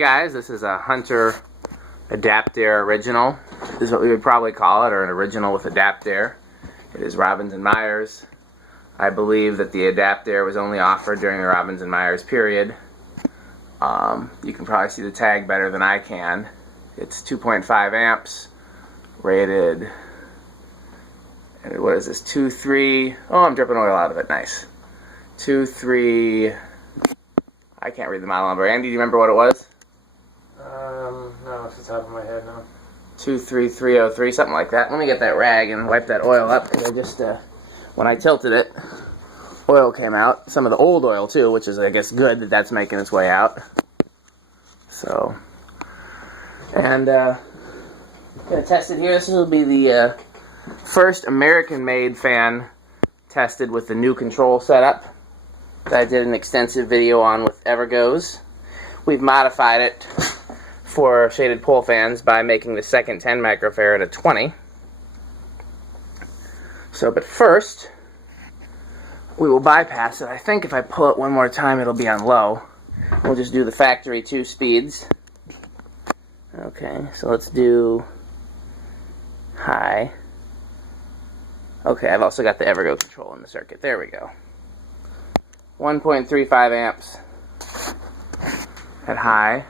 Guys, this is a Hunter Adaptair original. This is what we would probably call it, or an original with Adaptair. It is Robbins and Myers. I believe that the Adaptair was only offered during the Robbins and Myers period. You can probably see the tag better than I can. It's 2.5 amps, rated, and what is this, 2.3, oh, I'm dripping oil out of it, nice. 2.3, I can't read the model number. Andy, do you remember what it was? No, off the top of my head, no. 23303, something like that. Let me get that rag and wipe that oil up, because I just, when I tilted it, oil came out. Some of the old oil, too, which is, I guess, good that that's making its way out. So, and, gonna test it here. This will be the first American-made fan tested with the new control setup that I did an extensive video on with Evergoes. We've modified it for shaded pole fans by making the second 10 microfarad a 20. So, but first, we will bypass it. I think if I pull it one more time, it'll be on low. We'll just do the factory 2 speeds. Okay, so let's do high. Okay, I've also got the Evergo control in the circuit. There we go. 1.35 amps at high.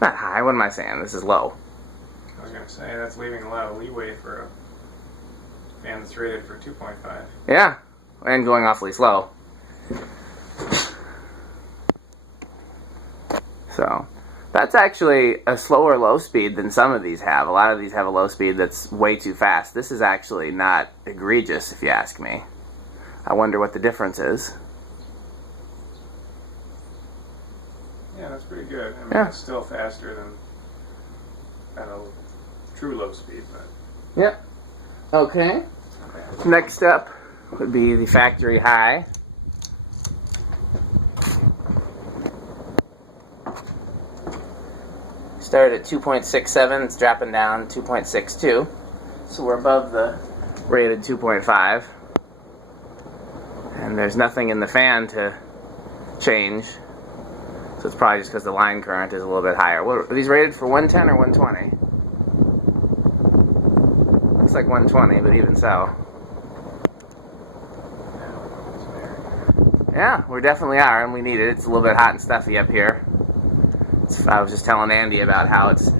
Not high, what am I saying? This is low. I was going to say, that's leaving a lot of leeway for a fan that's rated for 2.5. Yeah, and going awfully slow. So, that's actually a slower low speed than some of these have. A lot of these have a low speed that's way too fast. This is actually not egregious, if you ask me. I wonder what the difference is. Yeah, that's pretty good. I mean, Yeah. It's still faster than a true low speed, but... Yep. Okay. Next up would be the factory high. Started at 2.67, it's dropping down 2.62. So we're above the rated 2.5. And there's nothing in the fan to change. So it's probably just because the line current is a little bit higher. What, are these rated for 110 or 120? Looks like 120, but even so. Yeah, we definitely are, and we need it. It's a little bit hot and stuffy up here. I was just telling Andy about how it's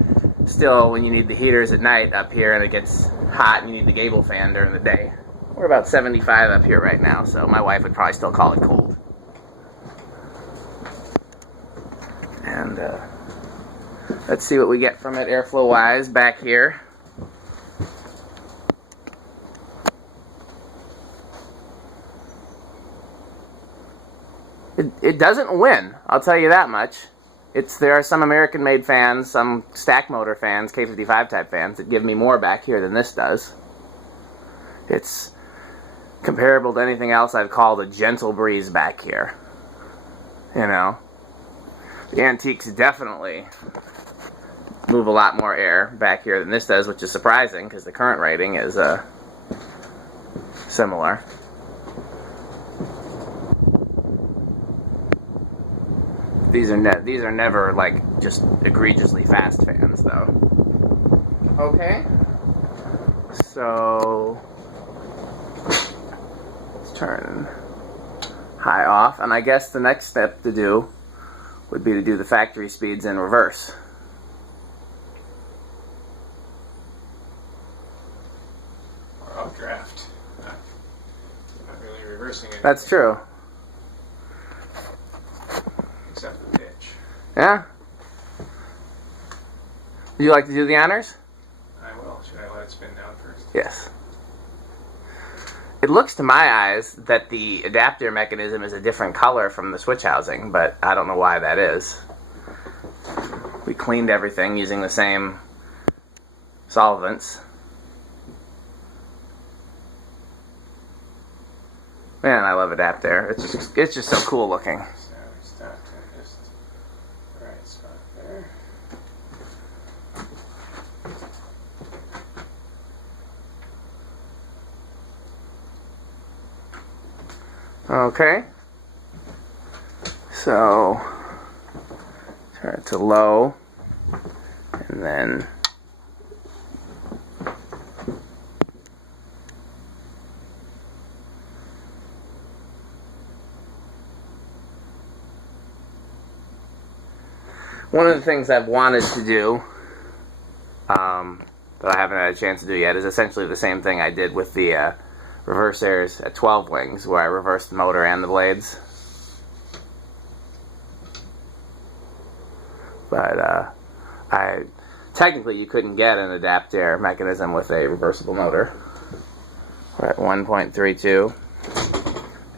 still, when you need the heaters at night up here and it gets hot and you need the gable fan during the day. We're about 75 up here right now, so my wife would probably still call it cold. And let's see what we get from it airflow-wise back here. It doesn't win, I'll tell you that much. There are some American-made fans, some stack motor fans, K55 type fans, that give me more back here than this does. It's comparable to anything else I've called a gentle breeze back here. You know? The antiques definitely move a lot more air back here than this does, which is surprising because the current rating is similar. These are never like just egregiously fast fans though. Okay. So let's turn high off, and I guess the next step to do would be to do the factory speeds in reverse. Or off draft. Not really reversing it. That's true. Except the pitch. Yeah? Would you like to do the honors? I will. Should I let it spin down first? Yes. It looks to my eyes that the Adaptair mechanism is a different color from the switch housing, but I don't know why that is. We cleaned everything using the same solvents. Man, I love Adaptair. It's just so cool looking. So we start in just the right spot there. Okay. So turn it to low, and then one of the things I've wanted to do, that I haven't had a chance to do yet, is essentially the same thing I did with the reverse airs at 12 wings, where I reversed the motor and the blades. But technically you couldn't get an Adaptair mechanism with a reversible motor. We're at 1.32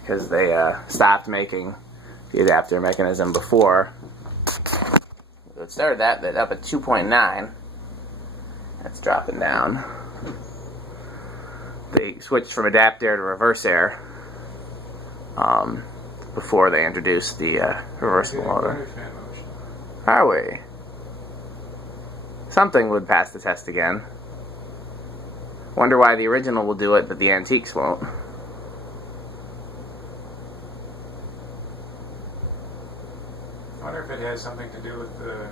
because they stopped making the Adaptair mechanism before. So it started that bit up at 2.9. That's dropping down. They switched from Adaptair to reverse air before they introduced the reversible motor. Are we? Something would pass the test again. Wonder why the original will do it, but the antiques won't. I wonder if it has something to do with the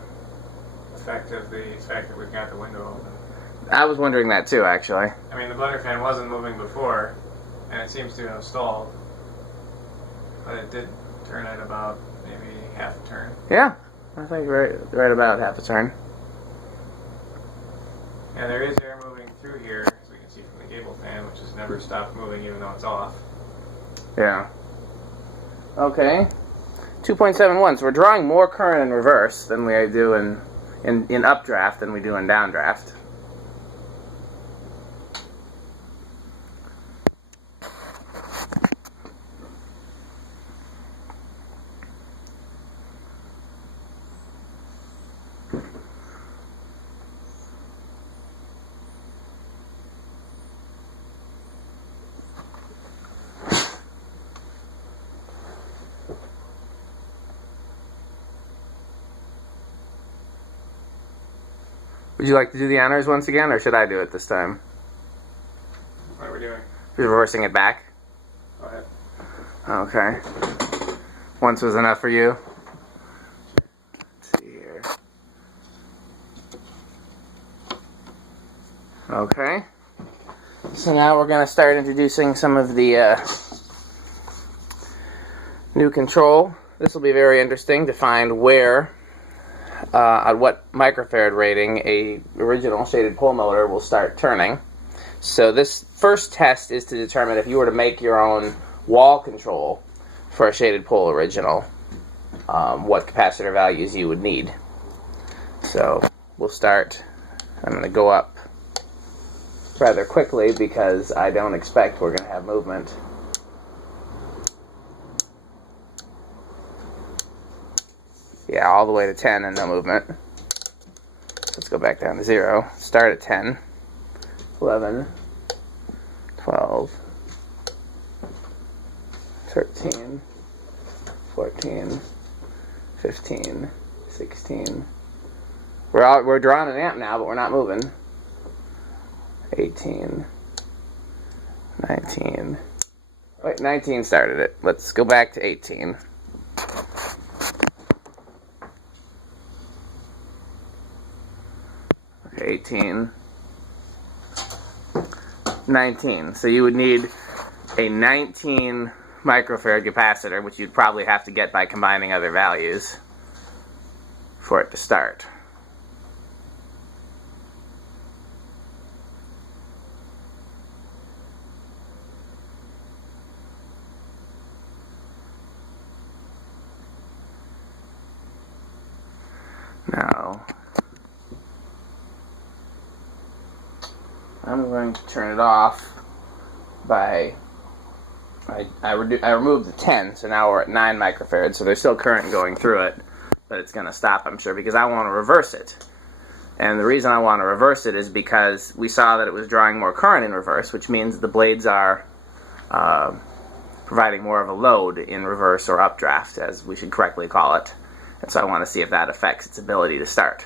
effect of the fact that we've got the window open. I was wondering that too, actually. I mean, the blender fan wasn't moving before, and it seems to have stalled. But it did turn at about maybe half a turn. Yeah, I think right about half a turn. Yeah, there is air moving through here, as we can see from the gable fan, which has never stopped moving even though it's off. Yeah. Okay. 2.71. So we're drawing more current in reverse than we do in updraft than we do in downdraft. Would you like to do the honors once again, or should I do it this time? What are we doing? Just reversing it back? Go ahead. Okay. Once was enough for you? Let's see here. Okay. So now we're going to start introducing some of the new control. This will be very interesting to find where, at what microfarad rating, a original shaded pole motor will start turning. So this first test is to determine if you were to make your own wall control for a shaded pole original, what capacitor values you would need. So we'll start. I'm going to go up rather quickly because I don't expect we're going to have movement. Yeah, all the way to 10 and no movement. Let's go back down to 0. Start at 10, 11, 12, 13, 14, 15, 16. We're drawing an amp now, but we're not moving. 18, 19. Wait, 19 started it. Let's go back to 18. Okay, 18. 19. So you would need a 19 microfarad capacitor, which you'd probably have to get by combining other values for it to start. Now, I'm going to turn it off by, I removed the 10, so now we're at 9 microfarads, so there's still current going through it, but it's going to stop, I'm sure, because I want to reverse it. And the reason I want to reverse it is because we saw that it was drawing more current in reverse, which means the blades are providing more of a load in reverse or updraft, as we should correctly call it. And so I want to see if that affects its ability to start.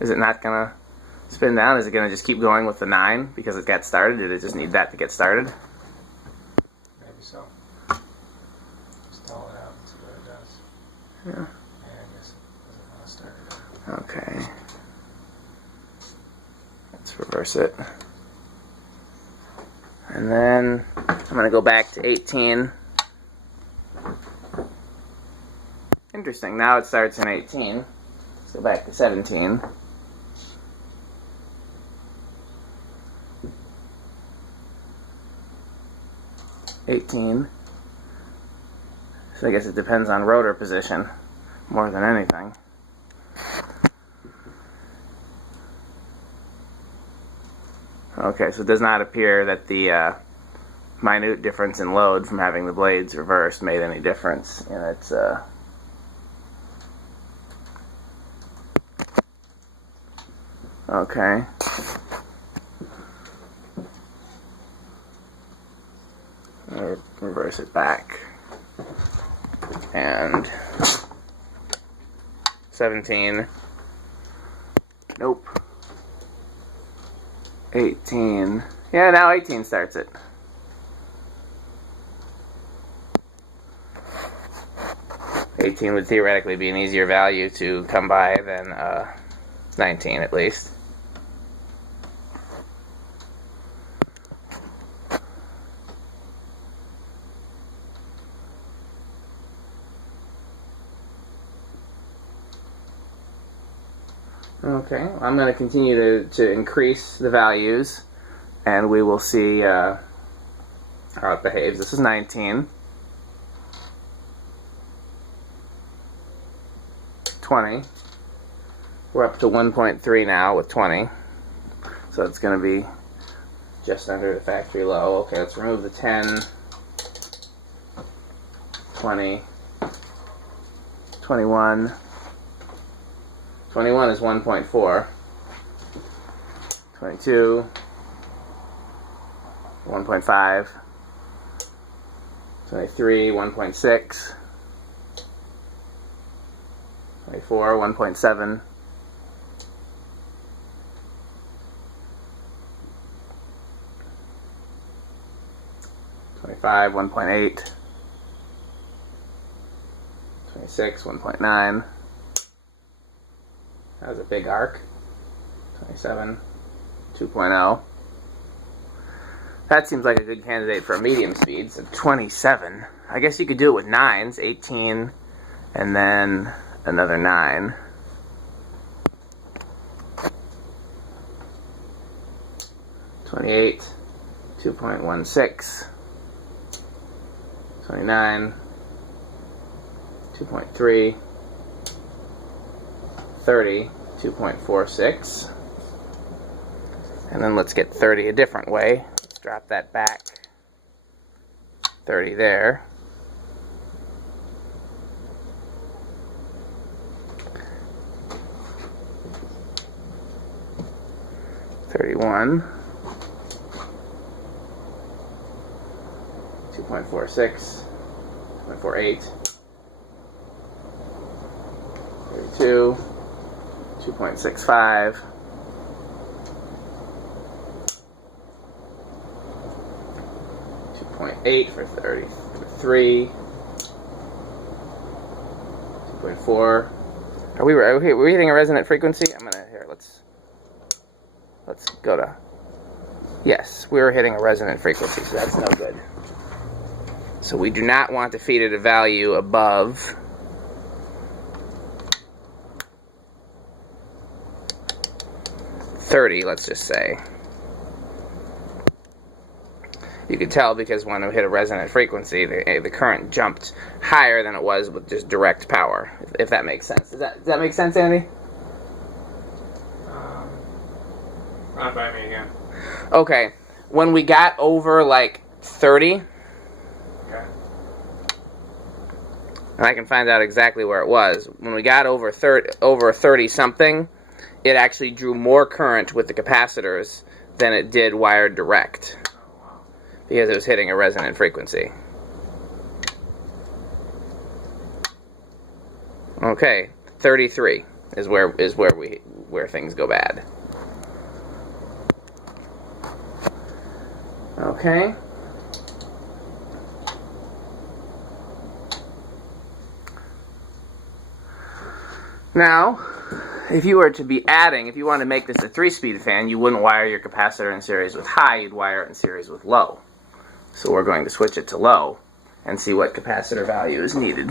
Is it not going to Spin down, is it going to just keep going with the 9 because it got started? Did it just need that to get started? Maybe so. Stall it out and see what it does. Yeah. Yeah, I guess it doesn't want to start it. Okay. Let's reverse it. And then I'm going to go back to 18. Interesting, now it starts in 18. Let's go back to 17. So I guess it depends on rotor position more than anything. Okay, so it does not appear that the minute difference in load from having the blades reversed made any difference in its okay. I'll reverse it back. And 17. Nope. 18. Yeah, now 18 starts it. $18 would theoretically be an easier value to come by than 19 at least. Okay, I'm going to continue to increase the values, and we will see how it behaves. This is 19. 20. We're up to 1.3 now with 20. So it's going to be just under the factory low. Okay, let's remove the 10, 20, 21. 21 is 1.4. 22, 1.5. 23, 1.6. 24, 1.7. 25, 1.8. 26, 1.9. That was a big arc. 27, 2.0. That seems like a good candidate for a medium speed. So 27. I guess you could do it with 9s. 18, and then another 9. 28, 2.16. 29, 2.3. 30, 2.46. And then let's get 30 a different way. Let's drop that back. 30 there. 31. 2.46. 2.48. 32. 2.65. 2.8 for 33. 2.4. Are we hitting a resonant frequency? Let's go to, yes, we were hitting a resonant frequency, so that's no good. So we do not want to feed it a value above 30, let's just say. You could tell because when we hit a resonant frequency, the current jumped higher than it was with just direct power, if that makes sense. Does that make sense, Andy? Run it by me again. Okay, when we got over like 30, Okay. and I can find out exactly where it was. When we got over 30 something, it actually drew more current with the capacitors than it did wired direct, because it was hitting a resonant frequency. Okay, 33 is where things go bad. Okay. Now, if you were to be adding, if you want to make this a 3-speed fan, you wouldn't wire your capacitor in series with high, you'd wire it in series with low. So we're going to switch it to low and see what capacitor value is needed.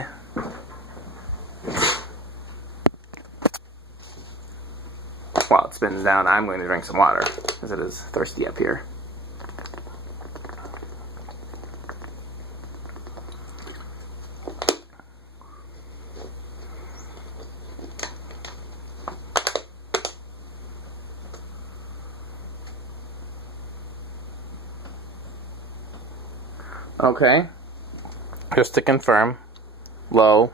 While it spins down, I'm going to drink some water, because it is thirsty up here. Okay, just to confirm, low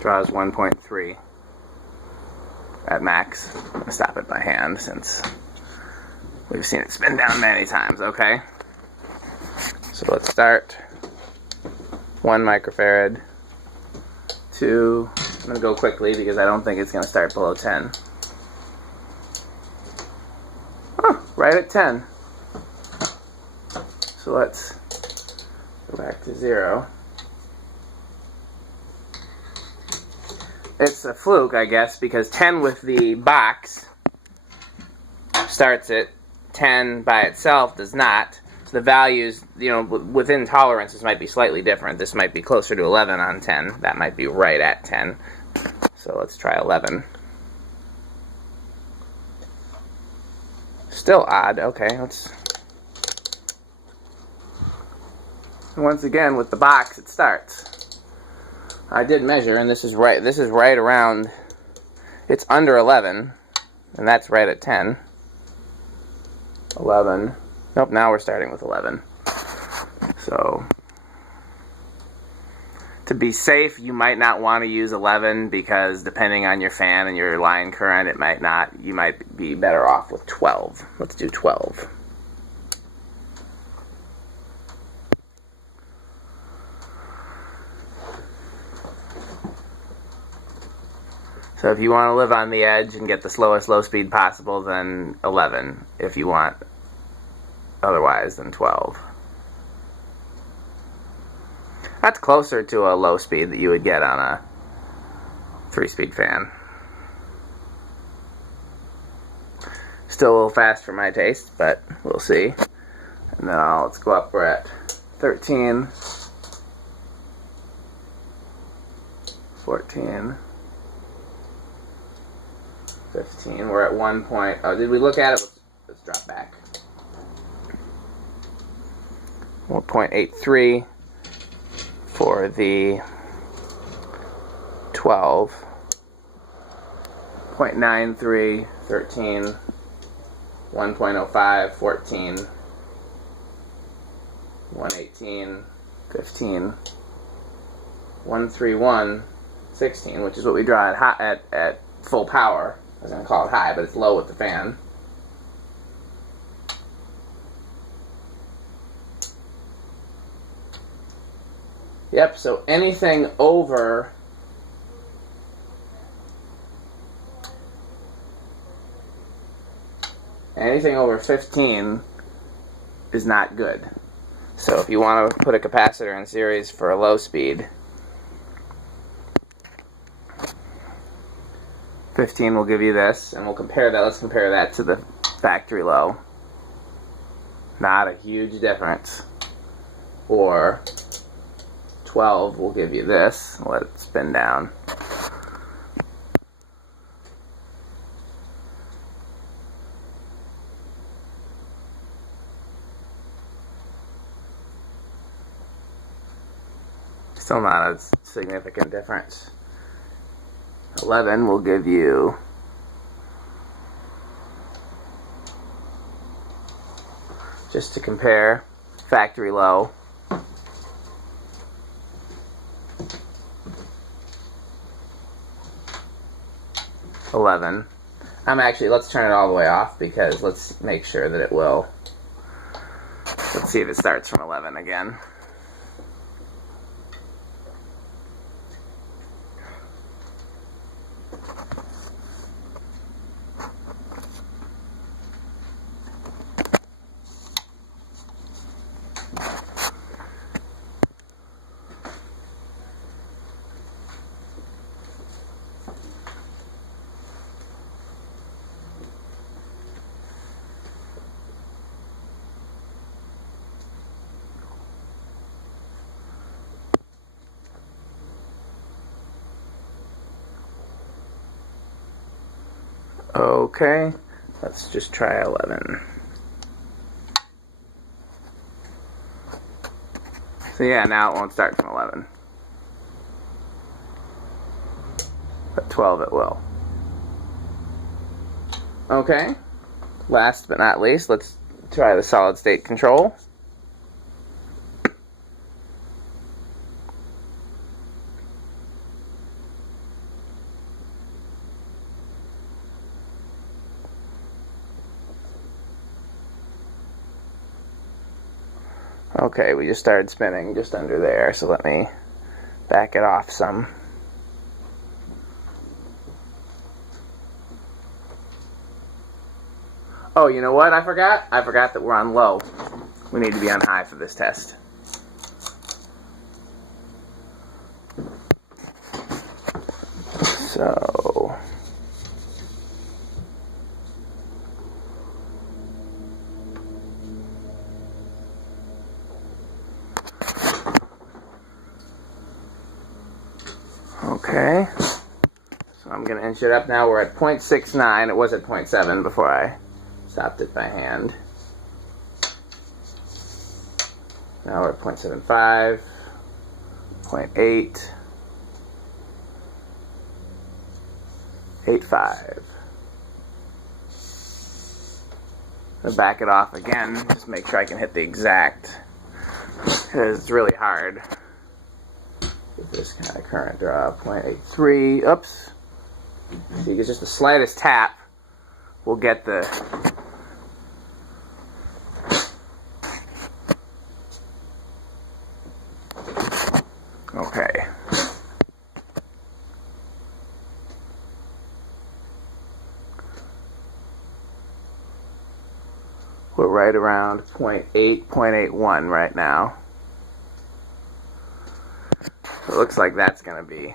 draws 1.3 at max. I'm going to stop it by hand since we've seen it spin down many times. Okay, so let's start 1 microfarad, 2, I'm going to go quickly because I don't think it's going to start below 10. Oh, right at 10. So let's go back to 0. It's a fluke, I guess, because 10 with the box starts at 10 by itself does not. So the values, you know, within tolerances might be slightly different. This might be closer to 11 on 10. That might be right at 10. So let's try 11. Still odd. Okay, let's... Once again, with the box, it starts. I did measure, and this is right around, it's under 11, and that's right at 10. 11. Nope, now we're starting with 11. So, to be safe, you might not want to use 11 because depending on your fan and your line current, it might not. You might be better off with 12. Let's do 12. So if you want to live on the edge and get the slowest low speed possible, then 11. If you want otherwise, then 12. That's closer to a low speed that you would get on a 3-speed fan. Still a little fast for my taste, but we'll see. And then let's go up, we're at 13, 14, 15. We're at 1 point. Oh, did we look at it? Let's drop back. 1.83 for the 12. 0.93, 13. 1.05, 14. 118, 15. 131, 16, which is what we draw at full power. I was going to call it high, but it's low with the fan. Yep, so anything over anything over 15 is not good. So if you want to put a capacitor in series for a low speed, 15 will give you this, and we'll compare that. Let's compare that to the factory low. Not a huge difference. Or 12 will give you this. Let it spin down. Still not a significant difference. 11 will give you just to compare factory low. Let's turn it all the way off because let's make sure that it will. Let's see if it starts from 11 again. Okay, let's just try 11. So yeah, now it won't start from 11. But 12 it will. Okay, last but not least, let's try the solid state control. Okay, we just started spinning just under there, so let me back it off some. Oh, you know what I forgot? I forgot that we're on low. We need to be on high for this test. So... Okay, so I'm going to inch it up now. We're at 0.69. It was at 0.7 before I stopped it by hand. Now we're at 0.75, 0.8, 8.5. I'll back it off again, just make sure I can hit the exact, because it's really hard. With this kind of current draw, 0.83, oops. See, it's just the slightest tap will get the... Okay. We're right around 0.8, 0.81 right now. It looks like that's going to be...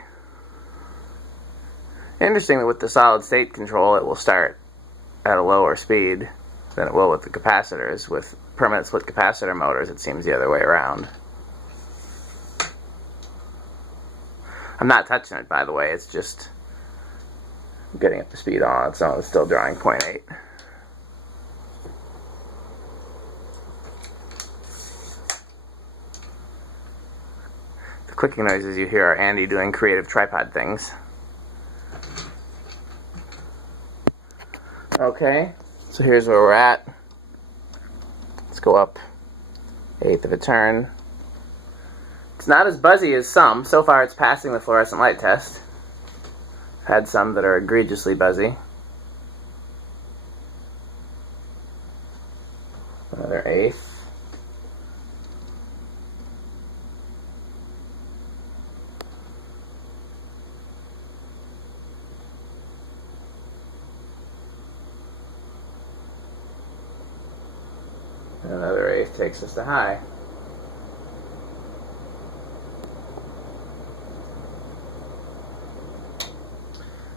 Interestingly, with the solid state control, it will start at a lower speed than it will with the capacitors. With permanent split capacitor motors, it seems the other way around. I'm not touching it, by the way. It's just getting up to speed on its own. It's still drawing 0.8. The clicking noises you hear are Andy doing creative tripod things. Okay, so here's where we're at. Let's go up 1/8 of a turn. It's not as buzzy as some. So far it's passing the fluorescent light test. I've had some that are egregiously buzzy. Another 1/8. Another 1/8 takes us to high.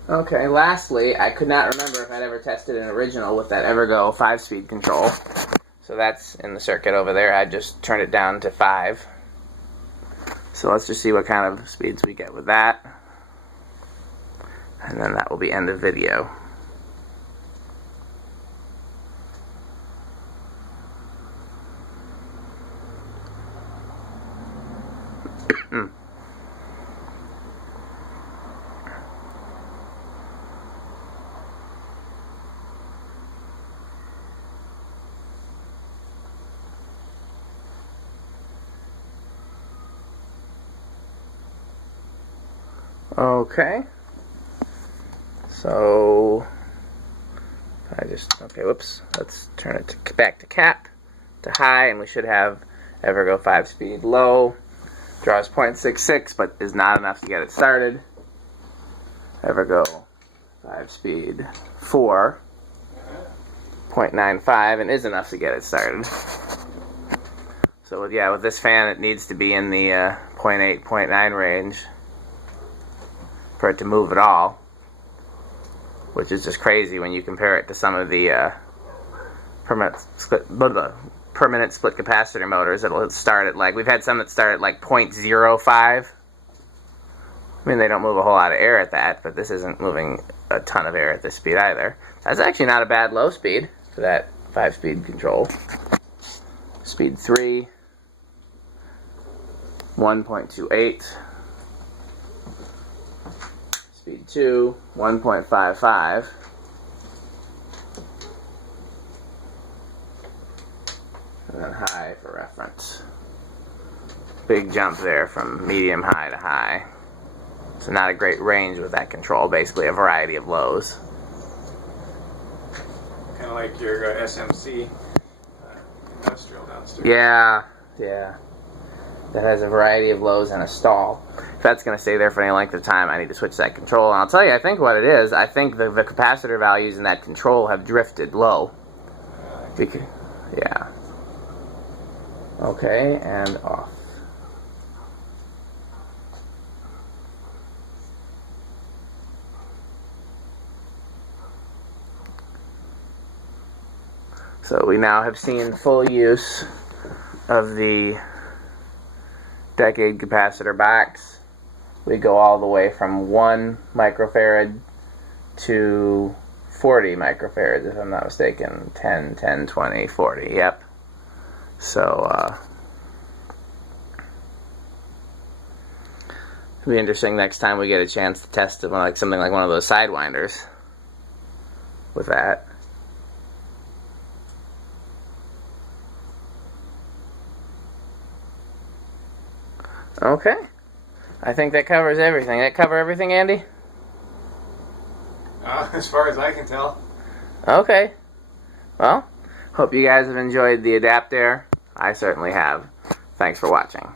Okay, lastly, I could not remember if I'd ever tested an original with that Evergo 5-speed control. So that's in the circuit over there. I just turned it down to 5. So let's just see what kind of speeds we get with that. And then that will be end of video. Okay, so whoops, let's turn it back to cap, to high, and we should have Evergo 5-speed low. Draws 0.66, but is not enough to get it started. Evergo 5-speed 4, 0.95, and is enough to get it started. So with this fan, it needs to be in the 0.8, 0.9 range for it to move at all, which is just crazy when you compare it to some of the permanent split capacitor motors. It'll start at we've had some that start at 0.05. I mean, they don't move a whole lot of air at that, but this isn't moving a ton of air at this speed either. That's actually not a bad low speed for that 5-speed control. Speed 3, 1.28. Speed 2, 1.55. And then high for reference. Big jump there from medium high to high. So not a great range with that control, basically a variety of lows. Kind of like your SMC industrial downstairs. Yeah. That has a variety of lows and a stall. If that's going to stay there for any length of time, I need to switch that control. And I'll tell you, I think what it is, I think the capacitor values in that control have drifted low. Yeah. Okay, and off. So we now have seen full use of the decade capacitor box. We go all the way from 1 microfarad to 40 microfarads, if I'm not mistaken. 10, 10, 20, 40, yep. So, it'll be interesting next time we get a chance to test it, like something like one of those sidewinders with that. Okay. I think that covers everything. That cover everything, Andy? As far as I can tell. Okay. Well, hope you guys have enjoyed the Adaptair. I certainly have. Thanks for watching.